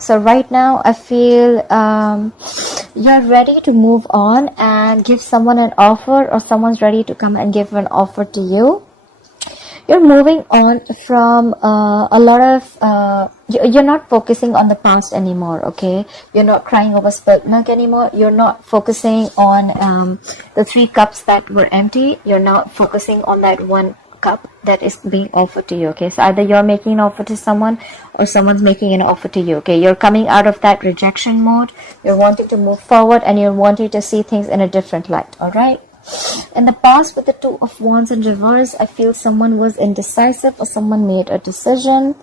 So right now I feel you're ready to move on and give someone an offer, or someone's ready to come and give an offer to you. You're moving on from a lot of you're not focusing on the past anymore, okay? You're not crying over spilt milk anymore. You're not focusing on the 3 cups that were empty. You're not focusing on that 1 cup that is being offered to you, okay? So either you're making an offer to someone, or someone's making an offer to you, okay? You're coming out of that rejection mode. You're wanting to move forward, and you're wanting to see things in a different light. All right, in the past, with the 2 of Wands in reverse, I feel someone was indecisive, or someone made a decision.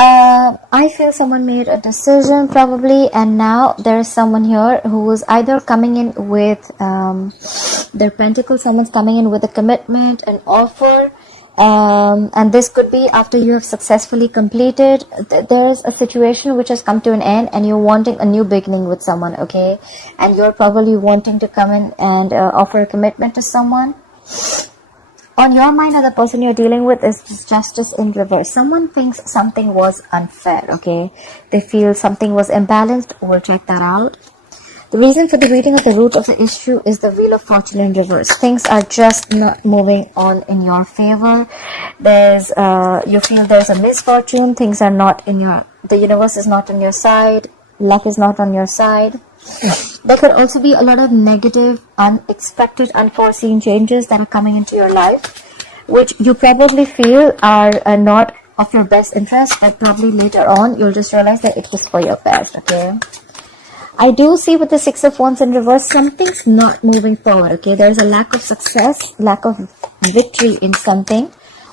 I feel someone made a decision probably, and now there is someone here who is either coming in with their pentacle. Someone's coming in with a commitment, an offer, and this could be after you have successfully completed. There is a situation which has come to an end, and you're wanting a new beginning with someone, okay? And you're probably wanting to come in and offer a commitment to someone. On your mind, or the person you're dealing with, is justice in reverse. Someone thinks something was unfair, okay? They feel something was imbalanced. We'll check that out. The reason for the reading of the root of the issue is the Wheel of Fortune in reverse. Things are just not moving on in your favor. There's, you feel there's a misfortune. Things are not in your, the universe is not on your side. Luck is not on your side. There could also be a lot of negative, unexpected, unforeseen changes that are coming into your life, which you probably feel are not of your best interest, but probably later on you'll just realize that it was for your best, okay? I do see with the 6 of Wands in reverse, something's not moving forward, okay? There's a lack of success, lack of victory in something.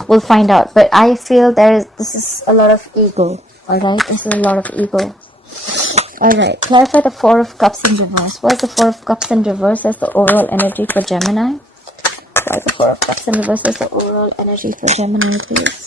We'll find out, but I feel this is a lot of ego, alright? This is a lot of ego. Alright, clarify the 4 of Cups in reverse. What is the 4 of Cups in reverse as the overall energy for Gemini? What is the 4 of Cups in reverse as the overall energy for Gemini, please?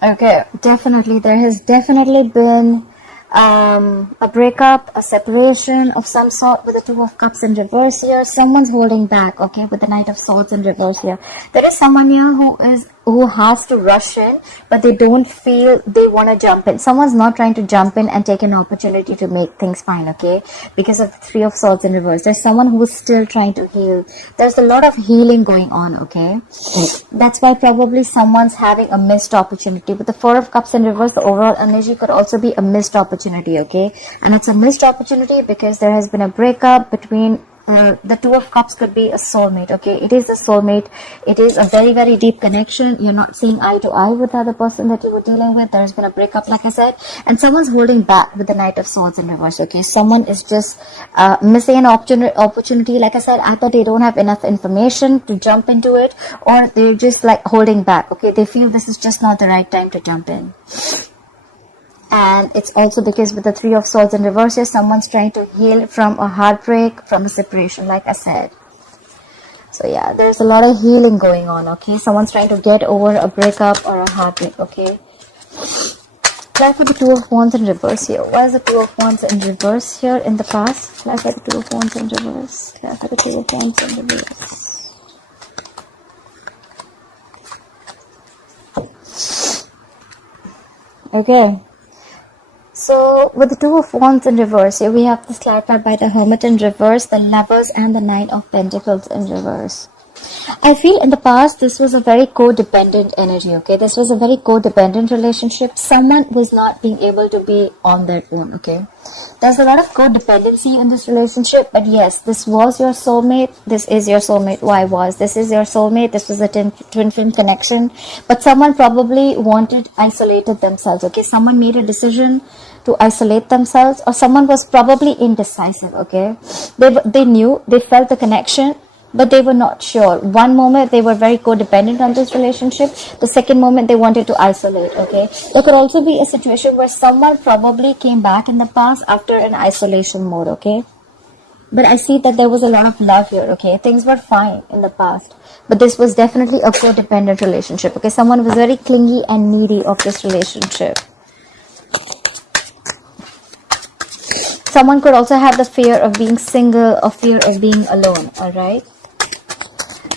Okay, definitely. There has definitely been a breakup, a separation of some sort with the 2 of Cups in reverse here. Someone's holding back, okay, with the Knight of Swords in reverse here. There is someone here who has to rush in, but they don't feel they want to jump in. Someone's not trying to jump in and take an opportunity to make things fine, okay, because of the 3 of Swords in reverse. There's someone who is still trying to heal. There's a lot of healing going on, okay? That's why probably someone's having a missed opportunity. With the 4 of Cups in reverse, the overall energy could also be a missed opportunity, okay? And it's a missed opportunity because there has been a breakup between the 2 of Cups. Could be a soulmate, okay? It is a soulmate. It is a very, very deep connection. You're not seeing eye to eye with the other person that you were dealing with. There's been a breakup, like I said, and someone's holding back with the Knight of Swords in reverse, okay? Someone is just missing an opportunity. Like I said, either they don't have enough information to jump into it, or they're just like holding back, okay? They feel this is just not the right time to jump in. And it's also because with the 3 of Swords in reverse here, someone's trying to heal from a heartbreak, from a separation, like I said. So yeah, there's a lot of healing going on, okay? Someone's trying to get over a breakup or a heartbreak, okay? Clarify the 2 of Wands in reverse here. What is the 2 of Wands in reverse here in the past? Clarify the 2 of Wands in reverse. Clarify the 2 of Wands in reverse. Okay. So with the 2 of Wands in reverse, here we have this clarified by the Hermit in reverse, the Lovers, and the 9 of Pentacles in reverse. I feel in the past this was a very codependent energy, okay? This was a very codependent relationship. Someone was not being able to be on their own, okay? There's a lot of codependency in this relationship, but yes, this was your soulmate. This is your soulmate. Why was? This is your soulmate. This was a twin flame connection, but someone probably isolated themselves, okay? Someone made a decision to isolate themselves, or someone was probably indecisive, okay? They knew, they felt the connection, but they were not sure. One moment they were very codependent on this relationship. The second moment they wanted to isolate, okay? There could also be a situation where someone probably came back in the past after an isolation mode, okay? But I see that there was a lot of love here, okay? Things were fine in the past, but this was definitely a codependent relationship, okay? Someone was very clingy and needy of this relationship. Someone could also have the fear of being single or fear of being alone, alright?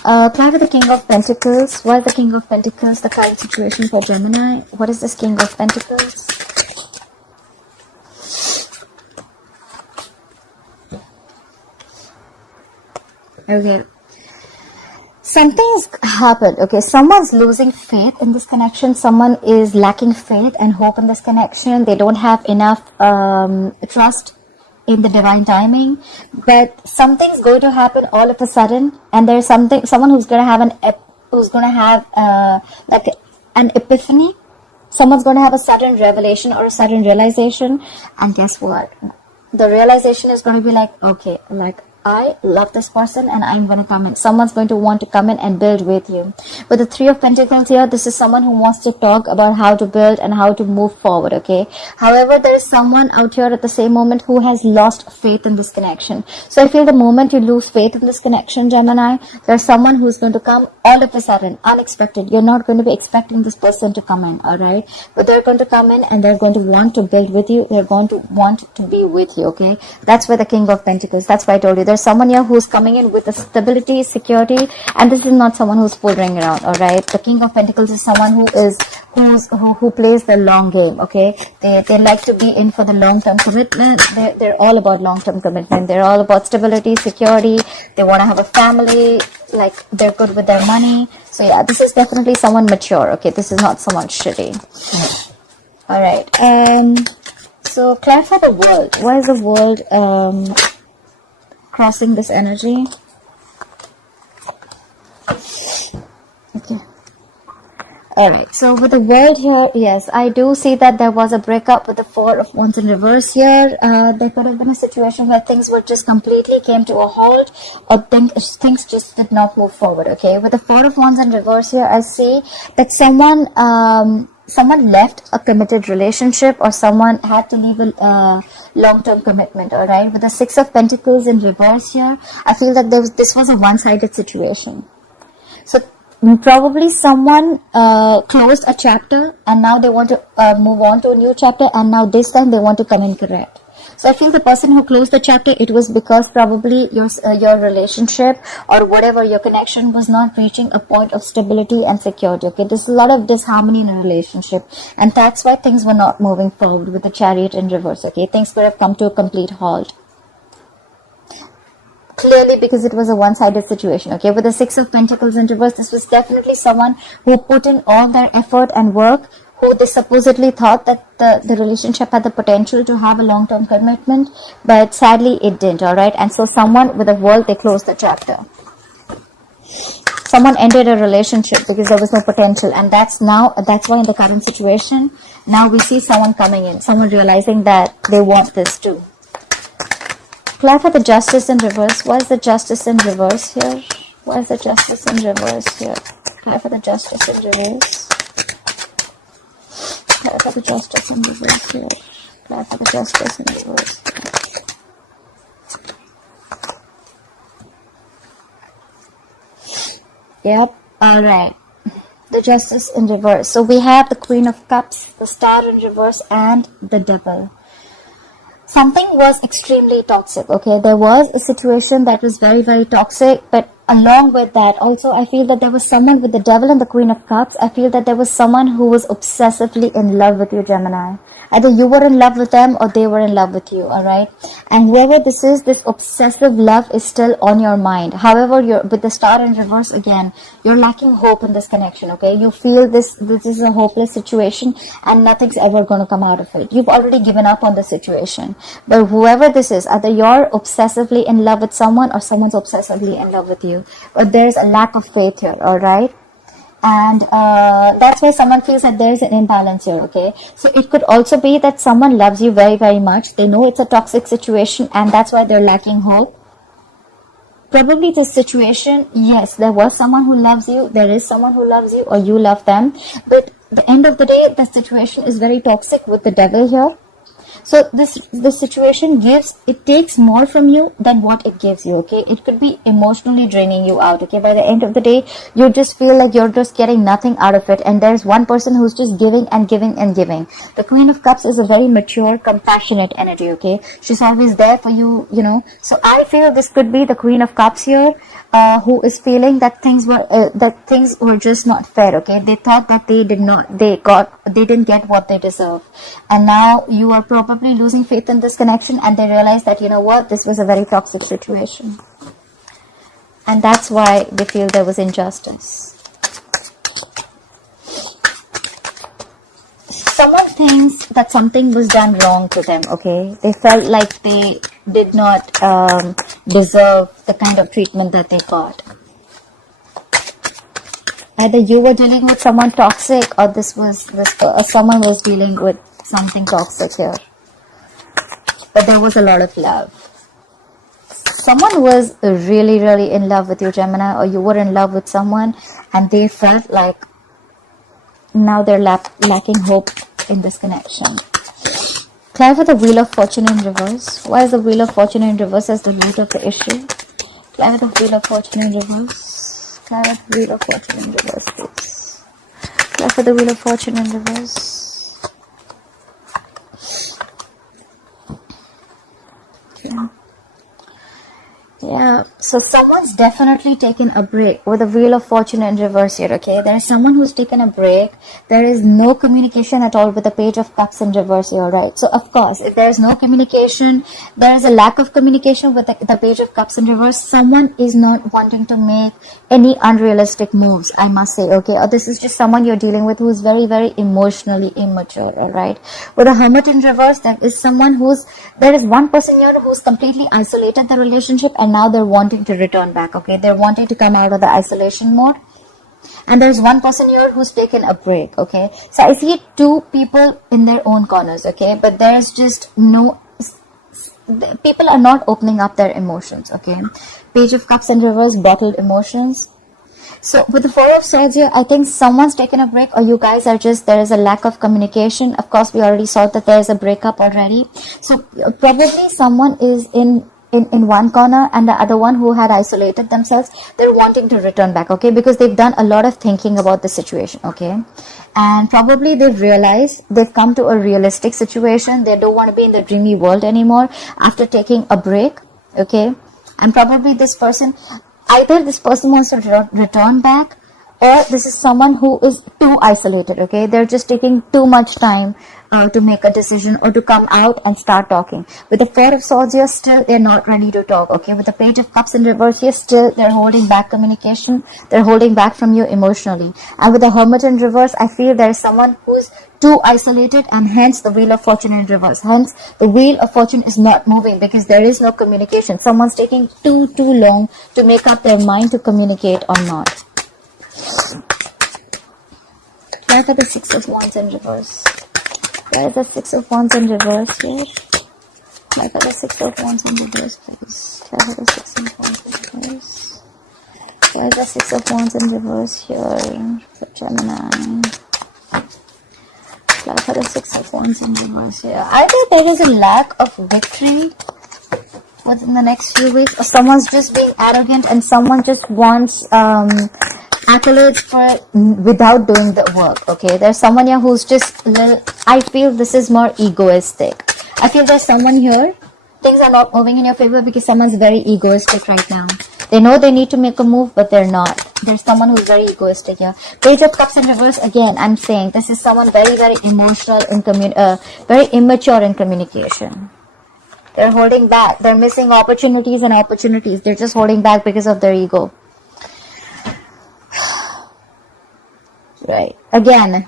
Clarify the King of Pentacles. Why is the King of Pentacles the current situation for Gemini? What is this King of Pentacles? Okay. Something's happened. Okay, someone's losing faith in this connection. Someone is lacking faith and hope in this connection. They don't have enough trust in the divine timing. But something's going to happen all of a sudden, and there's someone who's going to have like an epiphany. Someone's going to have a sudden revelation or a sudden realization, and guess what? The realization is going to be like, okay, like, I love this person and I'm going to come in. Someone's going to want to come in and build with you. With the Three of Pentacles here, this is someone who wants to talk about how to build and how to move forward, okay? However, there is someone out here at the same moment who has lost faith in this connection. So I feel the moment you lose faith in this connection, Gemini, there's someone who's going to come all of a sudden, unexpected. You're not going to be expecting this person to come in, alright? But they're going to come in and they're going to want to build with you. They're going to want to be with you, okay? That's where the King of Pentacles, that's why I told you. There's someone here who's coming in with a stability, security, and this is not someone who's fooling around, all right? The King of Pentacles is someone who plays the long game, okay? They like to be in for the long-term commitment. They're all about long-term commitment. They're all about stability, security. They want to have a family, like they're good with their money. So yeah, this is definitely someone mature, okay? This is not someone shitty. All right. So clarify the world. Why is the world crossing this energy? Okay. Alright, so with the world here, yes, I do see that there was a breakup with the Four of Wands in reverse here. There could have been a situation where things were just completely came to a halt, or things just did not move forward, okay? With the Four of Wands in reverse here, I see that someone left a committed relationship, or someone had to leave a long-term commitment, all right? With the Six of Pentacles in reverse here, I feel that this was a one-sided situation. So probably someone closed a chapter and now they want to move on to a new chapter, and now this time they want to come in correct. So I feel the person who closed the chapter, it was because probably your relationship or whatever, your connection was not reaching a point of stability and security, okay? There's a lot of disharmony in a relationship, and that's why things were not moving forward with the Chariot in reverse, okay? Things could have come to a complete halt. Clearly because it was a one-sided situation, okay? With the Six of Pentacles in reverse, this was definitely someone who put in all their effort and work, who they supposedly thought that the relationship had the potential to have a long-term commitment, but sadly it didn't, all right? And so someone with the world, they closed the chapter. Someone ended a relationship because there was no potential, and that's why in the current situation, now we see someone coming in, someone realizing that they want this too. Clarify the Justice in reverse. Why is the Justice in reverse here? Why is the Justice in reverse here? Clarify the Justice in reverse. Clarify the Justice in reverse here. Clarify the Justice in reverse. Yep. All right. The Justice in reverse. So we have the Queen of Cups, the Star in reverse, and the Devil. Something was extremely toxic, okay? There was a situation that was very, very toxic, but along with that, also, I feel that there was someone with the Devil and the Queen of Cups. I feel that there was someone who was obsessively in love with you, Gemini. Either you were in love with them or they were in love with you, alright? And whoever this is, this obsessive love is still on your mind. However, with the Star in reverse again, you're lacking hope in this connection, okay? You feel this is a hopeless situation and nothing's ever going to come out of it. You've already given up on the situation. But whoever this is, either you're obsessively in love with someone or someone's obsessively in love with you. But there's a lack of faith here, alright? And that's why someone feels that there's an imbalance here, okay? So it could also be that someone loves you very, very much. They know it's a toxic situation and that's why they're lacking hope. Probably this situation, yes, there was someone who loves you, there is someone who loves you, or you love them. But at the end of the day, the situation is very toxic with the Devil here. So this situation takes more from you than what it gives you, okay? It could be emotionally draining you out, okay? By the end of the day, you just feel like you're just getting nothing out of it, and there's one person who's just giving and giving and giving. The Queen of Cups is a very mature, compassionate energy, okay? She's always there for you, you know? So I feel this could be the Queen of Cups here. who is feeling that things were just not fair. Okay, they thought that they didn't get what they deserve, and now you are probably losing faith in this connection, and they realize that, you know what, this was a very toxic situation, and that's why they feel there was injustice. Someone thinks that something was done wrong to them. Okay, they felt like they did not deserve the kind of treatment that they got. Either you were dealing with someone toxic, or someone was dealing with something toxic here. But there was a lot of love. Someone was really, really in love with you, Gemini, or you were in love with someone, and they felt like now they're lacking hope in this connection. Clarify the Wheel of Fortune in reverse. Why is the Wheel of Fortune in reverse as the root of the issue? Clarify the Wheel of Fortune in reverse. Clarify the Wheel of Fortune in reverse, please. Clarify the Wheel of Fortune in reverse. Okay. Yeah, so someone's definitely taken a break with the Wheel of Fortune in reverse here, okay? There is someone who's taken a break. There is no communication at all with the Page of Cups in reverse here, right? So, of course, if there is no communication, there is a lack of communication with the Page of Cups in reverse. Someone is not wanting to make any unrealistic moves, I must say, okay? Or this is just someone you're dealing with who is very, very emotionally immature, all right? With the Hermit in reverse, there is one person here who's completely isolated the relationship, and now they're wanting to return back, okay? They're wanting to come out of the isolation mode. And there's one person here who's taken a break, okay? So I see two people in their own corners, okay? But there's just people are not opening up their emotions, okay? Page of Cups in reverse, bottled emotions. So with the Four of Swords here, I think someone's taken a break, or you guys are there is a lack of communication. Of course, we already saw that there's a breakup already. So probably someone is in one corner, and the other one who had isolated themselves, they're wanting to return back, okay? Because they've done a lot of thinking about the situation, okay? And probably they've realized they've come to a realistic situation. They don't want to be in the dreamy world anymore after taking a break, okay? And probably either this person wants to return back, or this is someone who is too isolated, okay? They're just taking too much time to make a decision or to come out and start talking. With the Four of Swords here, still they're not ready to talk, okay? With the Page of Cups in reverse here, still they're holding back communication. They're holding back from you emotionally. And with the Hermit in reverse, I feel there is someone who's too isolated, and hence the Wheel of Fortune in reverse. Hence, the Wheel of Fortune is not moving because there is no communication. Someone's taking too long to make up their mind to communicate or not. Where are the Six of Wands in reverse? Where is the Six of Wands in reverse here? Where are the Six of Wands in reverse, please? Where are the Six of Wands in reverse? Where is the Six of Wands in reverse here for Gemini? Where are the Six of Wands in reverse here? Either there is a lack of victory within the next few weeks, or someone's just being arrogant and someone just wants accolades without doing the work, okay? There's someone here who's just I feel this is more egoistic. I feel there's someone here, things are not moving in your favor because someone's very egoistic right now. They know they need to make a move, but they're not. There's someone who's very egoistic here. Page of Cups in reverse, again, I'm saying this is someone very, very emotional, very immature in communication. They're holding back. They're missing opportunities and opportunities. They're just holding back because of their ego. Right. Again.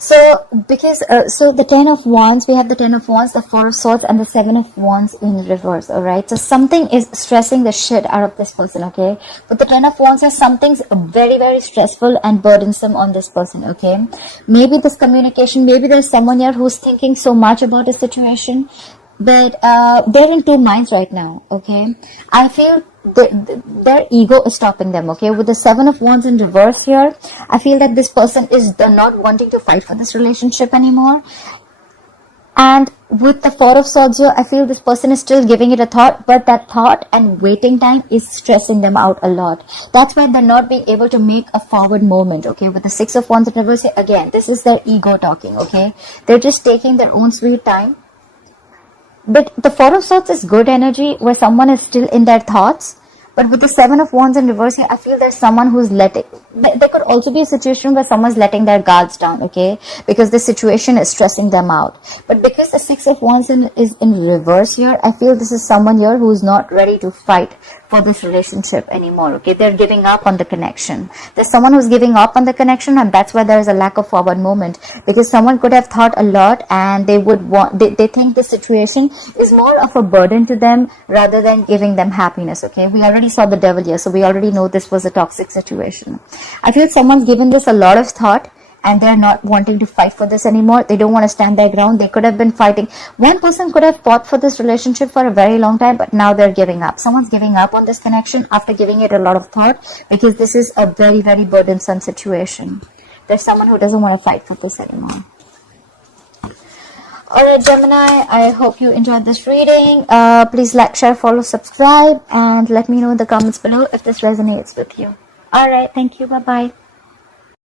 So, because, so the Ten of Wands, we have the Ten of Wands, the Four of Swords, and the Seven of Wands in reverse, alright? So, something is stressing the shit out of this person, okay? But the Ten of Wands says something's very, very stressful and burdensome on this person, okay? Maybe this communication, maybe there's someone here who's thinking so much about a situation, but they're in two minds right now, okay? I feel their ego is stopping them, okay? With the Seven of Wands in reverse here, I feel that this person is not wanting to fight for this relationship anymore. And with the Four of Swords here, I feel this person is still giving it a thought, but that thought and waiting time is stressing them out a lot. That's why they're not being able to make a forward movement, okay? With the Six of Wands in reverse here, again, this is their ego talking, okay? They're just taking their own sweet time. But the Four of Swords is good energy where someone is still in their thoughts. But with the Seven of Wands in reverse here, I feel there's someone who's letting... There could also be a situation where someone's letting their guards down, okay? Because the situation is stressing them out. But because the Six of Wands is in reverse here, I feel this is someone here who's not ready to fight for this relationship anymore, okay? They're giving up on the connection. There's someone who's giving up on the connection, and that's why there is a lack of forward movement. Because someone could have thought a lot, and they would want... They think the situation is more of a burden to them rather than giving them happiness, okay? We already saw the Devil here, so we already know this was a toxic situation. I feel someone's given this a lot of thought, and they're not wanting to fight for this anymore. They don't want to stand their ground. They could have been fighting. One person could have fought for this relationship for a very long time, but now they're giving up. Someone's giving up on this connection after giving it a lot of thought, because this is a very, very burdensome situation. There's someone who doesn't want to fight for this anymore. Alright, Gemini, I hope you enjoyed this reading. Please like, share, follow, subscribe, and let me know in the comments below if this resonates with you. Alright, thank you. Bye-bye.